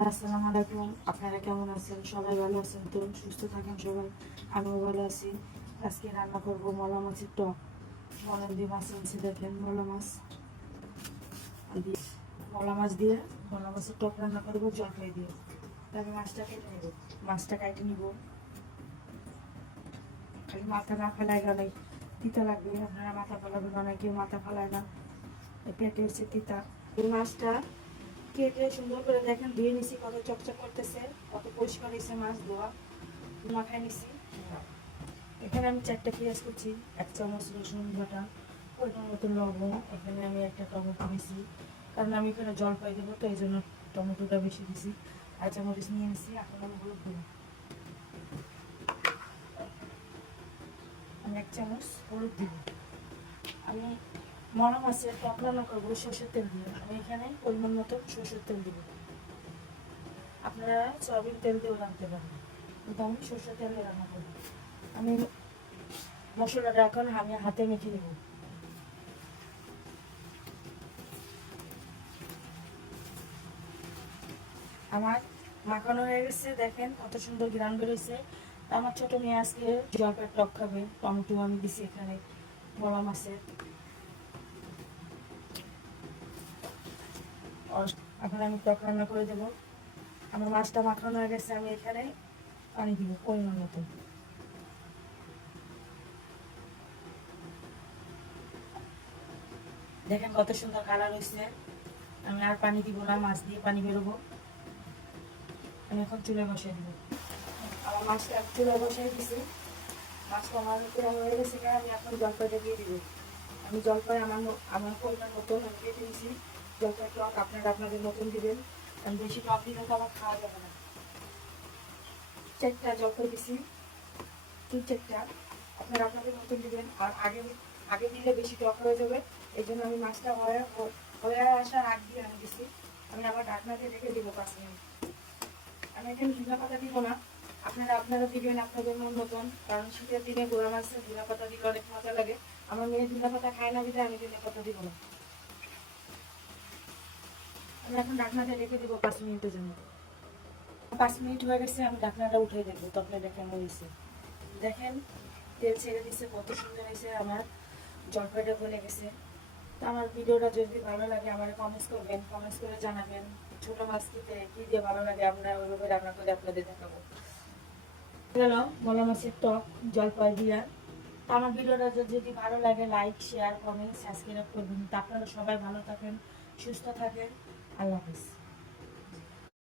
আসসালামু আলাইকুম। আপনারা কেমন আছেন? সবাই ভালো আছেন তো? সুস্থ থাকেন সবাই। আমিও ভালো আছি। আজকে রান্না করব মলা মাছের টক। মলা দিয়ে মাছ আনছি, দেখেন মলা মাছ দিয়ে মলা মাছ দিয়ে মলা মাছের টক রান্না করবো জলপাই দিয়ে। আমি মাছটা কেটে নেব। মাছটা কেটে নিব। খালি মাথা না ফেলাই গেলে তিতা লাগবে। আপনারা মাথা ফেলাবেন না, কেউ মাথা ফেলায় না। পেটে হচ্ছে তিতা। এই মাছটা কেটে সুন্দর করে দেখেন ধুয়ে নিছি, কত চকচক করতেছে, কত পরিষ্কার হয়েছে মাছ ধোয়া। মাখাই নিছি। এখানে আমি 4টা পেঁয়াজ করছি, 1 চামচ রসুন বাটা, পরিমাণ মতো লবণ। এখানে আমি একটা টমেটো দিয়েছি, কারণ আমি এখানে জলপাই দেবো, তো এই জন্য টমেটোটা বেশি দিছি। আর চামচ নিয়ে নিছি। এখন আমি হলুদ দেবো। আমি 1 চামচ হলুদ দিব। আমি মলা মাছের টক রান্না করবো সরষের তেল দিয়ে। আমি এখানে পরিমাণ মতো সরষের তেল দিব। আপনারা সয়াবিন তেল দিয়েও রাখতে পারেন, কিন্তু আমি সরষের তেলে রান্না করবো। আমি মশলাটা এখন আমি হাতে মেখে নেব। আমার মাখানো হয়ে গেছে, দেখেন কত সুন্দর গ্রান বেরোচ্ছে। আমার ছোট মেয়ে আজকে জলপাই টক খাবে, টমেটো আমি দিছি এখানে বড় মাছের। এখন আমি টক রান্না করে দেবো। আমার মাছটা মাখানো হয়ে গেছে, আমি এখানে পানি দিব পরিমাণ মতো। দেখেন কত সুন্দর কালার হয়েছে। আমি আর পানি দিব না, মাছ দিয়ে পানি বেরোবো। আমি এখন চুলায় বসাই দিব। আমার মাছটা চুলায় বসাই দিছি। মাছটা আমার পুরো হয়ে গেছে, আমি এখন জলপাইটা দিয়ে দিব। আমি জলপাই আমার পরিমাণ মতন আমি কেটে দিয়েছি। জলপাই টক আপনারা আপনাদের মতন দিবেন, কারণ বেশি টক দিলে তো আবার খাওয়া যাবে না। 4টা জলপাই দিছি, 3-4টা। আপনারা আপনাদের মতন দিবেন। আর আগে আগে দিলে বেশি টক হয়ে যাবে, এই জন্য আমি মাছটা হয়ে আসার আগ দিয়ে আমি দিছি। আমি আবার ঢাকনাতে রেখে দিব 5 মিনিট। আমি এখানে ধনিয়া পাতা দিব না, আপনারা দিবেন আপনাদের মন মতন, কারণ শীতের দিনে গোড়া মাছে ধনিয়া পাতা দিলে অনেক মজা লাগে। আমার মেয়ে ধনিয়া পাতা খায় না, দিলে আমি ধনিয়া পাতা দিব না। আমি এখন ঢাকনাটা রেখে দিব 5 মিনিটের জন্য। 5 মিনিট হয়ে গেছে, আমি ঢাকনাটা উঠে দেখবো তরকারিটা কেমন হয়েছে। দেখেন তেল ছেড়ে দিচ্ছে, কত সুন্দর হয়েছে। আমার জলপাইটা গলে গেছে। তো আমার ভিডিওটা যদি ভালো লাগে আমার কমেন্টস করবেন, কমেন্টস করে জানাবেন ছোটো মাছ কী দিয়ে ভালো লাগে, আমরা ওইভাবে রান্না করে আপনাদের দেখাবো। গেল মলা মাছের টক জলপাই দিয়া। তো আমার ভিডিওটা যদি ভালো লাগে লাইক শেয়ার কমেন্ট সাবস্ক্রাইব করবেন। তো আপনারা সবাই ভালো থাকেন, সুস্থ থাকেন। আল্লাহ হাফিজ।